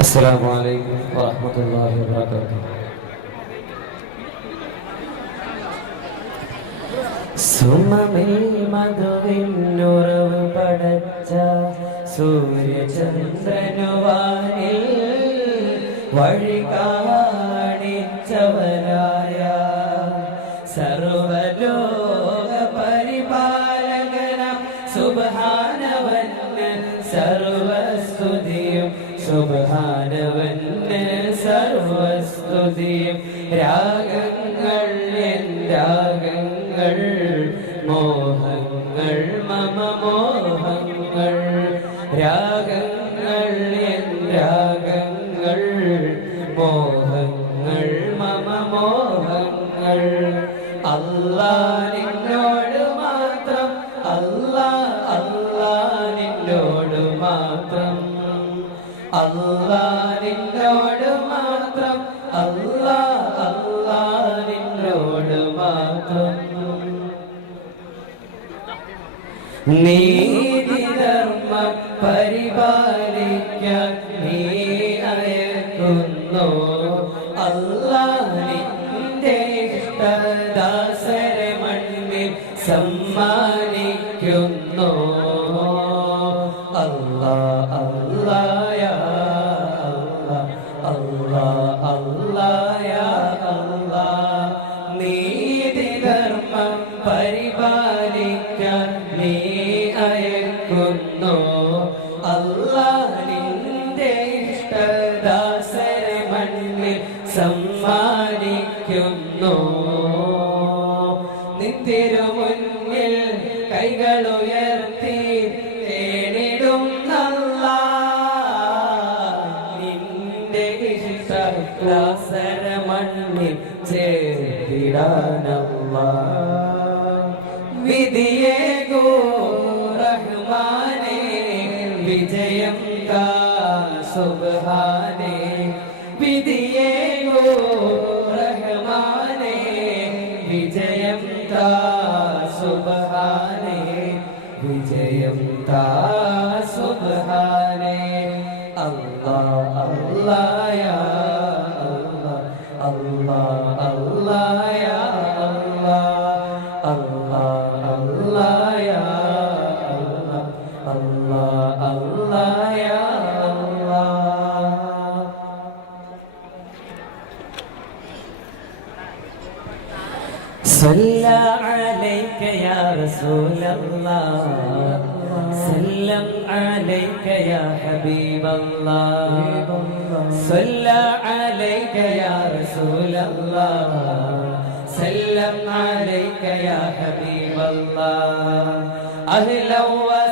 السلام عليكم ورحمة الله وبركاته സുമമിൽ മധുവിനുറവ് പടച്ച സൂര്യചന്ദ്രനുവാനിൽ വഴി കാണിച്ചവരായ സർവസ്തുതിയും രാഗങ്ങൾ എൻ രാഗങ്ങൾ മോഹങ്ങൾ മമ മോഹങ്ങൾ രാഗങ്ങൾ എൻ രാഗങ്ങൾ മോഹങ്ങൾ മമ മോഹങ്ങൾ അല്ലാ നിന്നോട് മാത്രം അല്ലാ അല്ലാ നിന്നോട് മാത്രം അല്ലാ Nee. നിത്തിരുമുന്നിൽ കൈകളുയർത്തി തേടിടും നല്ല. നിന്റെ ഇഷ്ടസര മണ്ണിൽ ചേർത്തിടാനമ്മ വിധിയേ ഗോ റഹ്മാനെ വിജയം കാ സുബാന আল্লাহ আল্লাহ আল্লাহ আল্লাহ আল্লাহ صلى عليك يا رسول الله سلم عليك يا حبيب الله صلى عليك يا رسول الله سلم عليك يا حبيب الله أهلا وسهلا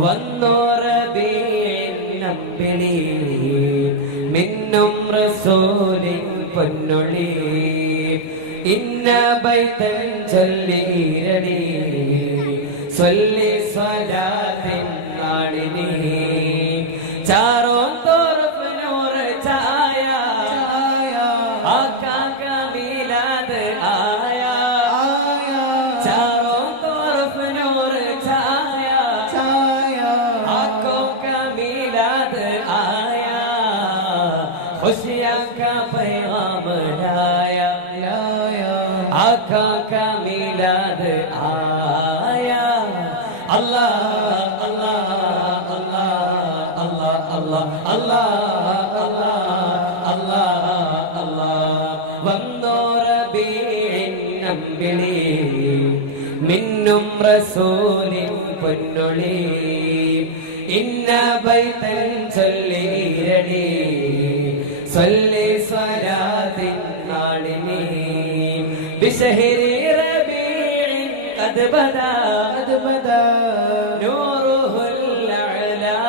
വന്നോറബിളി മിന്നും റസൂലി പൊന്നൊളി ഇന്ന ബൈത്തൻ ചൊല്ലിരടി സ്വല്ലി സ്വലാ മലായ ആഖാ കമിലാദ് ആയ അല്ലാഹ് അല്ലാഹ് അല്ലാഹ് അല്ലാഹ് അല്ലാഹ് അല്ലാഹ് അല്ലാഹ് അല്ലാഹ് വന്നോ റബീഇൻ നബിലി മിന്നും റസൂലിൻ പൊന്നൊളി. ഇന്ന ബൈതൻ ചൊല്ലിരടി ചൊല്ലി سهر ربيع قد بدا. قد بدا. نوره الأعلى.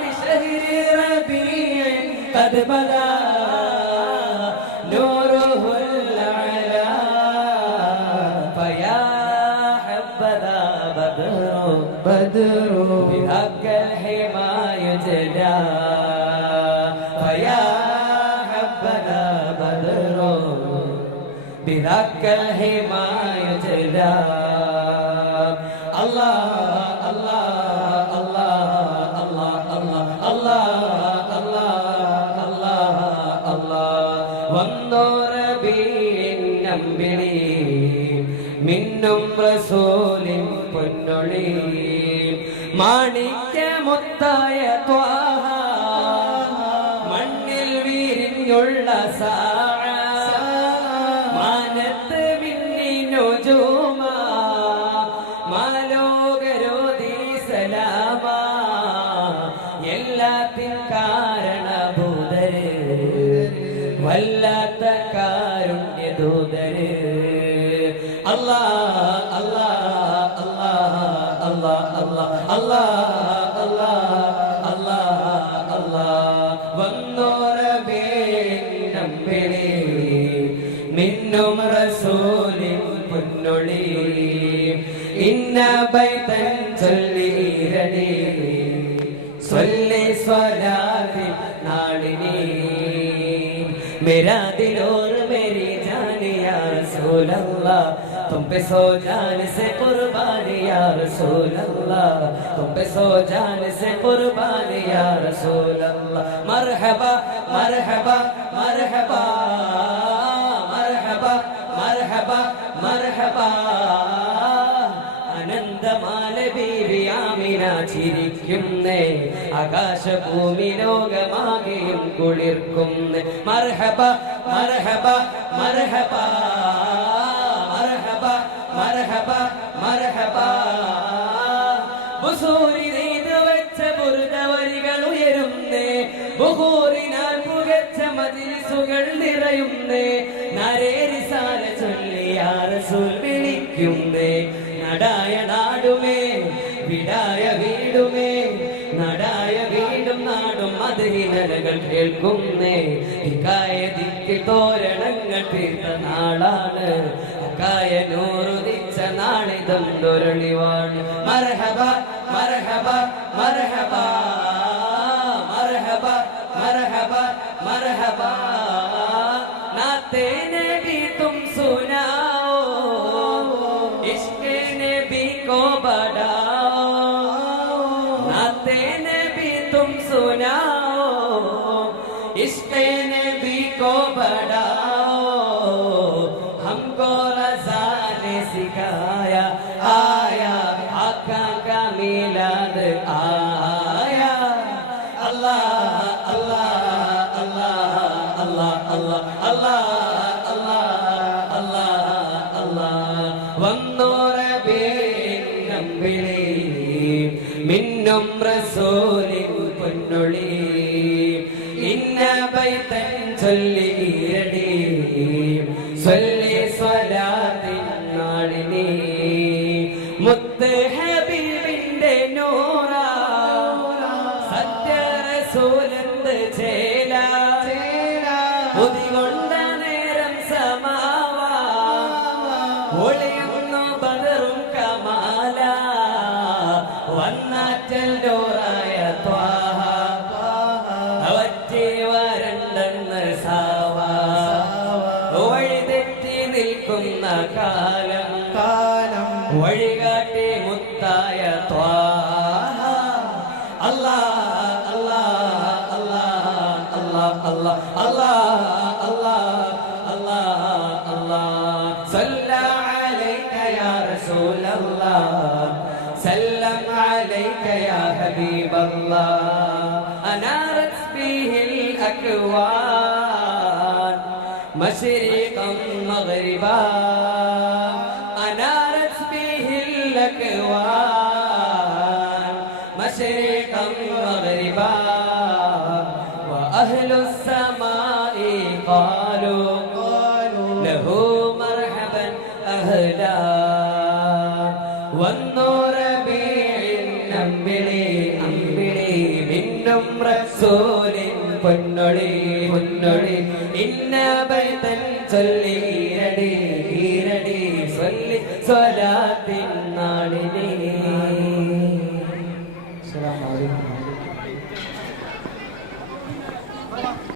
بسهر ربيع قد بدا. نوره الأعلى. فيا حبذا بدر. بدر. بهك الحماية لا الحما يجلى കഹിമായ അല്ലാഹ് അല്ലാഹ് അല്ലാഹ് അല്ലാഹ് അല്ലാഹ് അല്ലാഹ് അല്ലാഹ് അല്ലാഹ് വന്നോറബീന്നമ്പിളി മിന്നും റസൂലിൻ പൊന്നൊളി മാണിക്യമുത്തായ ത്വാഹ മണ്ണിൽ വീരിഞ്ഞുള്ള സാഴ അല്ലാ അല്ലാ അല്ലാ അല്ലാ അല്ലാ അല്ലാ വന്നോരബേ നമ്പിളി മിന്നും റസൂലിൻ പൊന്നൊളി ഇന്ന ബൈതൻ ചൊല്ലിരടി സ്വല്ലി സ്വലാത്തി നാടിനി मेरा दिल और मेरी जान या रसूल अल्लाह तुम पे सो जान से कुर्बान या रसूल अल्लाह तुम पे सो जान से कुर्बान या रसूल अल्लाह मरहबा मरहबा मरहबा मरहबा मरहबा मरहबा അനന്തമാല ബീവിയാമിന ചിരിക്കുന്നേ ആകാശഭൂമി ലോകമാകെയും കുളിർക്കുന്നേ മർഹബ മർഹബ മർഹബ മർഹബ മർഹബ മർഹബ. ബുസൂരി നെയ്ത് വെച്ച ബുറുദവരികൾ ഉയരുന്നേ. ബുഹൂറിനാൽ പുകച്ച മജിലിസുകൾ നിറയുന്നേ. നരേരിസാല ചൊല്ലിയാ റസൂൽ വിളിക്കുന്നേ. നടായ നാടുമേ വിടായ വീടുമേ. നടായ വീടും നാടും മധുരിനലകൾ കേൾക്കുന്നേ. ഇക്കായ ദിക്കിൽ തോരണങ്ങൾ തീർത്ത നാളാണ്. അക്കായ നൂറുദിച്ച നാളിതം ദുരളിവാണ് മർഹബ മർഹബ മർഹബ മർഹബ മർഹബ മർഹബ नाते Nom Rasul കാലം കാലം വഴികാട്ടി മുത്തായ ത്വാഹ അല്ലാ അല്ലാ അല്ലാ അല്ലാ അല്ലാ അല്ലാ അല്ലാ അല്ലാ അല്ലാ സല്ല അലൈക യാ റസൂൽ അല്ലാഹ് സല്ലം അലൈക യാ ഹബീബ് അല്ലാഹ് അനാറത് ബിഹിൽ അക്വാൻ مشرقا مغربا به الأكوان مشرقا مغربا وأهل السماء قالوا قالوا له مرحبا أهلا والنور അമ്പിളി അമ്പിളി മിന്നും റസൂലിൻ പൊന്നൊളി പൊന്നൊളി ഇന്ന ബൈതൻ ചൊല്ലി ഈരടി ഈരടി ചൊല്ലി സ്വലാത്തിൻ